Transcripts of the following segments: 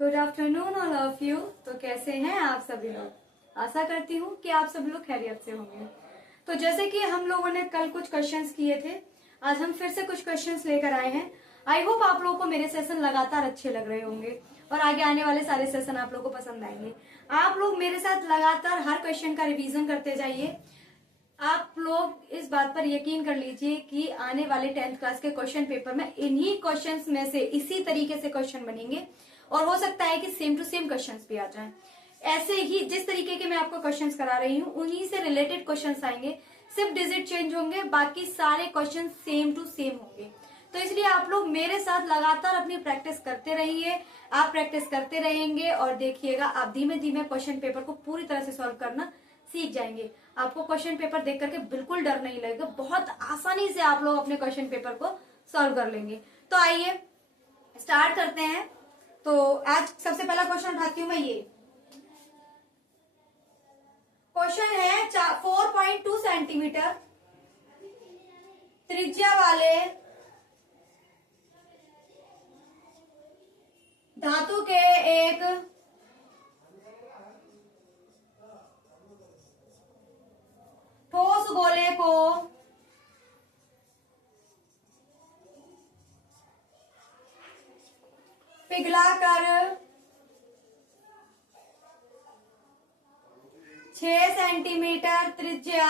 Good afternoon all of you. तो कैसे हैं आप सभी लोग? आशा करती हूँ कि आप सब लोग खैरियत से होंगे। तो जैसे कि हम लोगों ने कल कुछ क्वेश्चंस किए थे, आज हम फिर से कुछ क्वेश्चंस लेकर आए हैं। आई होप आप लोगों को मेरे सेशन लगातार अच्छे लग रहे होंगे और आगे आने वाले सारे सेशन आप लोगों को पसंद आएंगे। आप लोग मेरे साथ लगातार हर क्वेश्चन का रिवीजन करते जाइए। आप लोग इस बात पर यकीन कर लीजिए कि आने वाले 10th क्लास के क्वेश्चन पेपर में इन्हीं क्वेश्चंस में से इसी तरीके से क्वेश्चन बनेंगे और हो सकता है कि सेम टू सेम क्वेश्चंस भी आ जाएं। ऐसे ही जिस तरीके के मैं आपको क्वेश्चंस करा रही हूँ उन्हीं से रिलेटेड क्वेश्चंस आएंगे, सिर्फ डिजिट चेंज होंगे, बाकी सारे क्वेश्चन सेम टू सेम होंगे। तो इसलिए आप लोग मेरे साथ लगातार अपनी प्रैक्टिस करते रहिए। आप प्रैक्टिस करते रहेंगे और देखिएगा आप धीमे धीमे क्वेश्चन पेपर को पूरी तरह से सॉल्व करना सीख जाएंगे। आपको क्वेश्चन पेपर देख करके बिल्कुल डर नहीं लगेगा, बहुत आसानी से आप लोग अपने क्वेश्चन पेपर को सॉल्व कर लेंगे। तो आइए स्टार्ट करते हैं। तो आज सबसे पहला क्वेश्चन उठाती हूँ मैं। ये क्वेश्चन है 4.2 सेंटीमीटर त्रिज्या वाले धातु के एक ठोस गोले को पिघलाकर 6 सेंटीमीटर त्रिज्या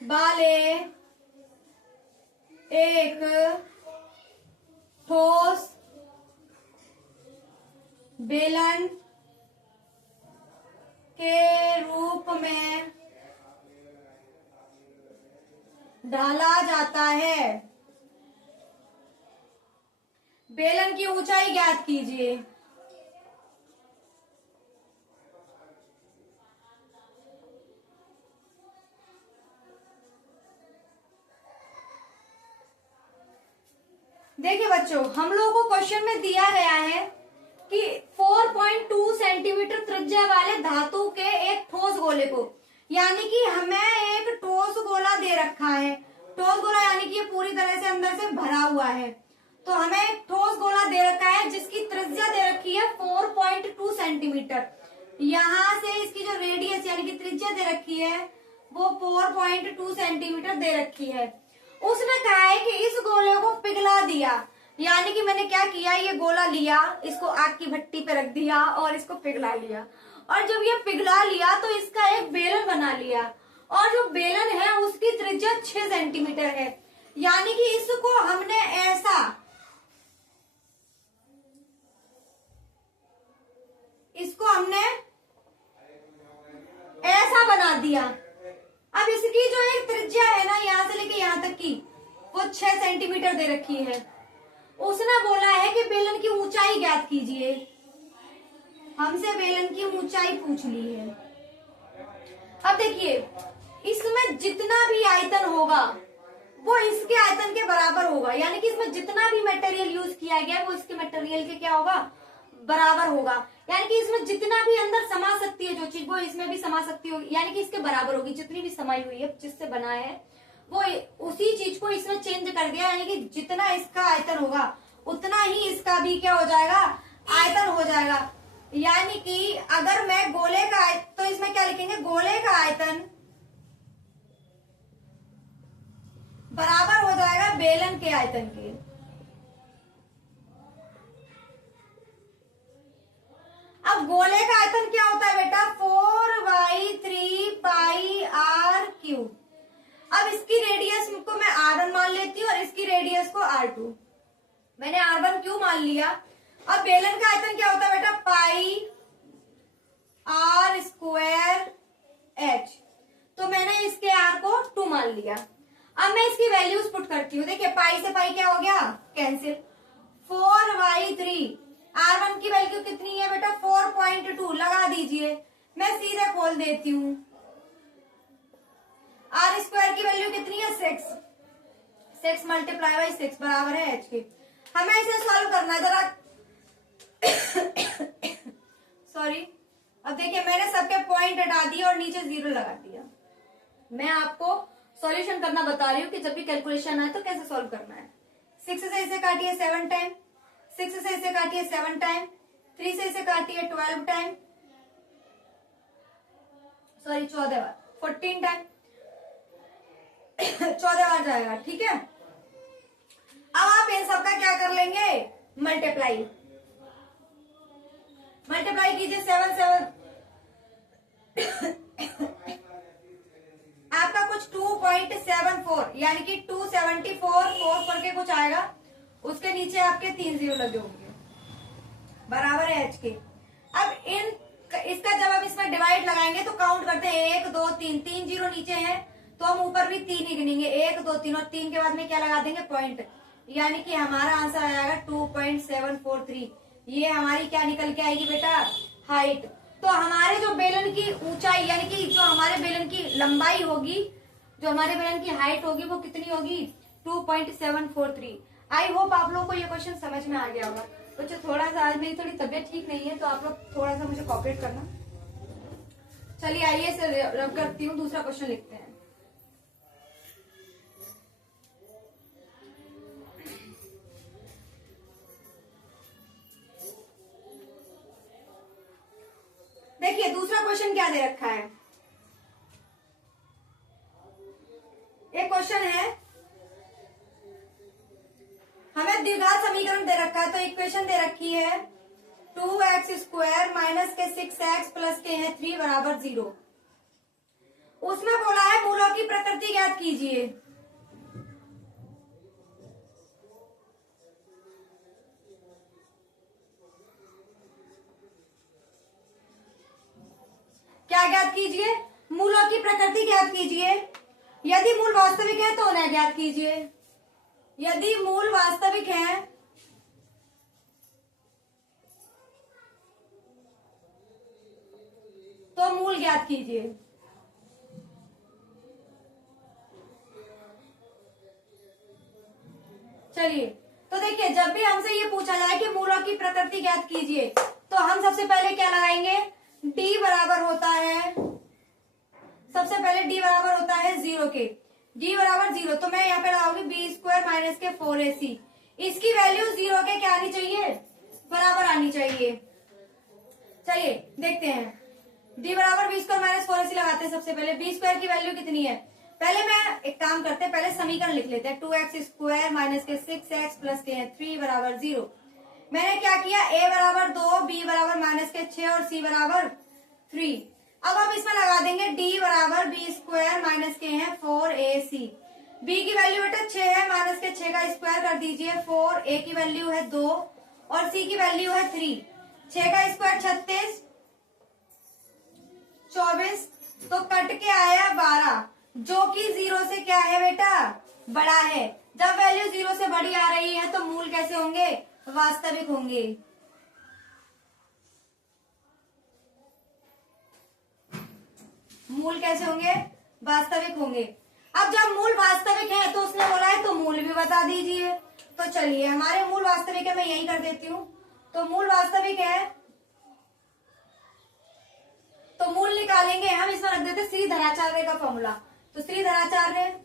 वाले एक ठोस बेलन के रूप में ढाला जाता है। बेलन की ऊंचाई ज्ञात कीजिए। देखिए बच्चों, हम लोगों को क्वेश्चन में दिया गया है कि 4.2 सेंटीमीटर त्रिज्या वाले धातु के एक ठोस गोले को, यानी कि हमें एक ठोस गोला दे रखा है। ठोस गोला यानी कि ये पूरी तरह से अंदर से भरा हुआ है। तो हमें एक ठोस गोला दे रखा है जिसकी त्रिज्या दे रखी है 4.2 सेंटीमीटर। यहां से इसकी जो रेडियस यानी कि त्रिज्या दे रखी है वो 4.2 सेंटीमीटर दे रखी है। उसने कहा है कि इस गोले को पिघला दिया, यानी कि मैंने क्या किया, ये गोला लिया, इसको आग की भट्टी पे रख दिया और इसको पिघला लिया। और जब ये पिघला लिया तो इसका एक बेलन बना लिया और जो बेलन है उसकी त्रिज्या 6 सेंटीमीटर है। यानी कि इसको हमने ऐसा बना दिया। अब इसकी जो एक त्रिज्या है ना, यहां से लेके यहां तक की, वो 6 सेंटीमीटर दे रखी है। उसने बोला है कि बेलन की ऊंचाई ज्ञात कीजिए। हमसे बेलन की ऊंचाई पूछ ली है। अब देखिए, इसमें जितना भी आयतन होगा वो इसके आयतन के बराबर होगा, यानी कि इसमें जितना भी मटेरियल यूज किया गया वो इसके मटेरियल के क्या होगा, बराबर होगा। यानी कि इसमें जितना भी अंदर समा सकती है जो चीज, वो इसमें भी समा सकती होगी, यानी कि इसके बराबर होगी। जितनी भी समाई हुई है जिससे बना है वो उसी चीज को इसमें चेंज कर दिया, यानी कि जितना इसका आयतन होगा उतना ही इसका भी क्या हो जाएगा, आयतन हो जाएगा। यानी कि अगर मैं गोले का तो इसमें क्या लिखेंगे, गोले का आयतन बराबर हो जाएगा बेलन के आयतन के। अब गोले का आयतन क्या होता है बेटा, 4/3 पाई r क्यूब। अब इसकी रेडियस को मैं r1 मान लेती हूँ और इसकी रेडियस को r2। मैंने r1 क्यों मान लिया। अब बेलन का आयतन क्या होता है बेटा, पाई r स्क्वायर h। तो मैंने इसके r को 2 मान लिया। अब मैं इसकी वैल्यूज पुट करती हूँ। देखिए, पाई से पाई क्या हो गया, कैंसिल। 4/3 r1 की वैल्यू कितनी है बेटा, 4.2 लगा दीजिए। मैं सीधे खोल देती हूँ। r स्क्वायर की वैल्यू कितनी है, 6 मल्टीप्लाई बाई 6 बराबर है h के। हमें इसे सॉल्व करना है जरा। सॉरी, अब देखिए मैंने सबके पॉइंट हटा दिए और नीचे 0 लगा दिया। मैं आपको सॉल्यूशन करना बता रही हूँ कि जब भी कैलकुलेशन आए तो कैसे सॉल्व करना है। 6 से इसे काटिए 7 टाइम, 6 से इसे काटिए 7 टाइम, 3 से इसे काटिए 12 टाइम, सॉरी 14 बार, 14 टाइम 14 बार जाएगा, ठीक है। अब आप इन सबका क्या कर लेंगे, मल्टीप्लाई, मल्टीप्लाई कीजिए 7 7 आपका कुछ 2.74 यानी कि 274 4 करके कुछ आएगा, उसके नीचे आपके 3 जीरो लगे होंगे, बराबर है h के। अब इसका जब आप इसमें डिवाइड लगाएंगे तो काउंट करते हैं 1 2 3, 3 जीरो नीचे है तो हम ऊपर भी 3 ही गिनेंगे, 1 2 3, और 3 के बाद में क्या लगा देंगे, पॉइंट, यानी कि हमारा आंसर आ जाएगा 2.743। ये हमारी क्या निकल के आएगी बेटा, हाइट। तो हमारे जो बेलन की ऊंचाई यानी कि जो हमारे बेलन की लंबाई होगी, जो हमारे बेलन की हाइट होगी वो कितनी होगी, 2.743। आई होप आप लोगों को ये क्वेश्चन समझ में आ गया होगा। बच्चों थोड़ा सा आज मेरी थोड़ी तबीयत ठीक नहीं है तो आप लोग थोड़ा सा मुझे कोऑपरेट करना। चलिए आइए इसे रब करती हूँ, दूसरा क्वेश्चन लिखते हैं। देखिए दूसरा क्वेश्चन क्या दे रखा है, एक क्वेश्चन है, हमें द्विघात समीकरण दे रखा है, तो इक्वेशन दे रखी है 2x² माइनस के 6x प्लस के है 3 बराबर 0। उसमें बोला है मूलों की प्रकृति ज्ञात कीजिए। क्या ज्ञात कीजिए, मूलों की प्रकृति ज्ञात कीजिए। यदि मूल वास्तविक है तो उन्हें ज्ञात कीजिए, यदि मूल वास्तविक है तो मूल ज्ञात कीजिए। चलिए तो देखिए जब भी हमसे ये पूछा जाए कि मूलों की प्रकृति ज्ञात कीजिए तो हम सबसे पहले क्या लगाएंगे, d बराबर होता है, सबसे पहले d बराबर होता है 0 के, d बराबर 0, तो मैं यहाँ पे लगाऊंगी b² माइनस के 4ac। इसकी वैल्यू 0 के क्या आनी चाहिए, बराबर आनी चाहिए। चलिए देखते हैं, d बराबर b² माइनस 4ac लगाते हैं। सबसे पहले b² की वैल्यू कितनी है, पहले मैं एक काम करते हैं, पहले समीकरण लिख लेते हैं, 2x² माइनस के 6x प्लस के 3 बराबर 0। मैंने क्या किया, a बराबर 2, b बराबर माइनस के 6 और c बराबर 3। अब हम इसमें लगा देंगे d बराबर b² माइनस के हैं 4ac। b की वैल्यू बेटा 6 है, माइनस के 6 का स्क्वायर कर दीजिए 4, a की वैल्यू है 2 और c की वैल्यू है 3। 6 का स्क्वायर 36, 24, तो कट के आया 12, जो कि 0 से क्या है बेटा, बड़ा है। जब वैल्यू 0 से बड़ी आ रही है तो मूल कैसे होंगे, वास्तविक होंगे। मूल कैसे होंगे, वास्तविक होंगे। अब जब मूल वास्तविक है तो उसने बोला है तो मूल भी बता दीजिए। तो चलिए हमारे मूल वास्तविक है, मैं यही कर देती हूँ। तो मूल वास्तविक है तो मूल निकालेंगे हम, इसमें रख देते श्रीधराचार्य का फॉर्मूला। तो श्रीधराचार्य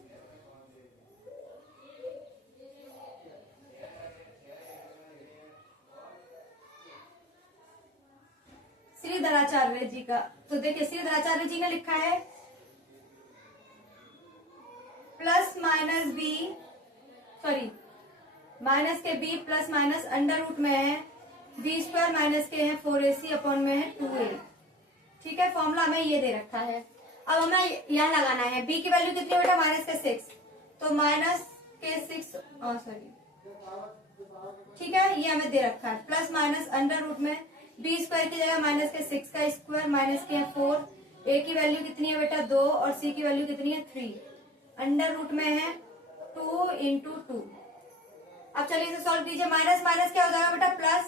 श्रीधराचार्य जी का, तो देखिए श्रीधराचार्य जी ने लिखा है plus minus B, sorry minus के B plus minus under root में है b² माइनस के है 4ac अपॉन में है 2a। ठीक है, फॉर्मूला हमें ये दे रखा है। अब हमें यहाँ लगाना है, b की वैल्यू कितनी बेटा, माइनस के 6, तो माइनस के 6, सॉरी ठीक है, ये हमें दे रखा है प्लस माइनस अंडर रूट में b² की जगह माइनस के 6 का स्क्वायर माइनस के 4, a की वैल्यू कितनी है बेटा 2 और c की वैल्यू कितनी है 3, अंडर रूट में है 2 इंटू 2। अब चलिए इसे सॉल्व कीजिए, माइनस माइनस क्या हो जाएगा बेटा plus,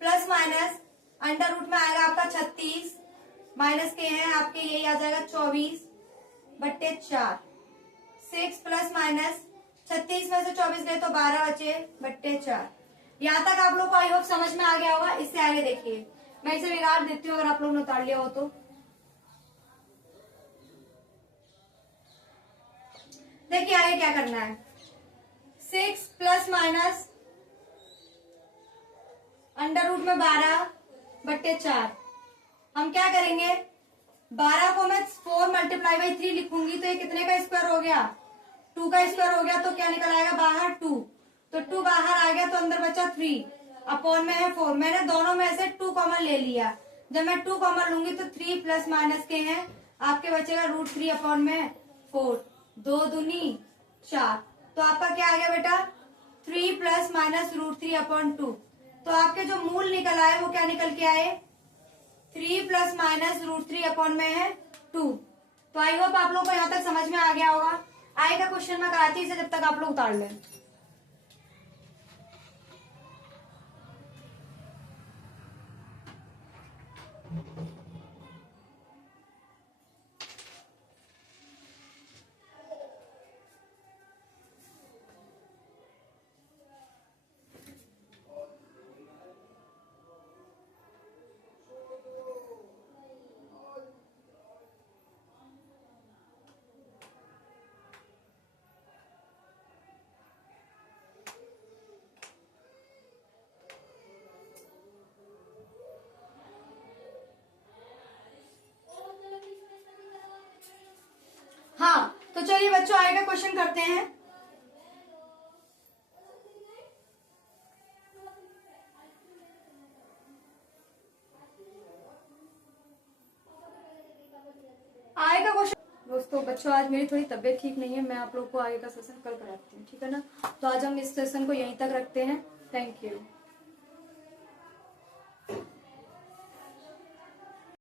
plus minus under root में आएगा आपका 36, माइनस के हैं आपके यही आ जाएगा 24/4, 6 प्लस माइनस 36 में से 24 गए तो 12 बचे 4। यहाँ तक आप लोग को आई होप समझ में आ गया होगा। इससे आगे देखिए, मैं इसे बिगाड़ देती हूँ अगर आप लोग ने उतार लिया हो तो। देखिए आगे क्या करना है, 6 प्लस माइनस में 12/4। हम क्या करेंगे, 12 को मैं 4 × 3 लिखूंगी तो ये कितने का स्क्वायर हो गया, 2 का स्क्वायर हो गया। तो क्या निकल आएगा बाहर 2, तो 2 बाहर आ गया तो अंदर बचा 3 अपॉन में है 4। मैंने दोनों में से 2 कॉमन ले लिया। जब मैं 2 कॉमन लूंगी तो 3 प्लस माइनस के हैं, आपके बचेगा √3 अपॉन में 4। 2 दूनी 4, तो आपका क्या आ गया बेटा 3 प्लस माइनस √3 अपॉन 2। तो आपके जो मूल निकल आए वो क्या निकल के आए, 3 प्लस माइनस √3 अपॉन में है 2। तो आई होप आप लोगों को यहाँ तक समझ में आ गया होगा। आएगा क्वेश्चन में कराती इसे, जब तक आप लोग उतार लें। हाँ, तो चलिए बच्चों आगे का क्वेश्चन करते हैं। आगे का क्वेश्चन दोस्तों, बच्चों आज मेरी थोड़ी तबीयत ठीक नहीं है, मैं आप लोग को आगे का सेशन कल कराती हूँ, ठीक है ना। तो आज हम इस सेशन को यहीं तक रखते हैं। Thank you.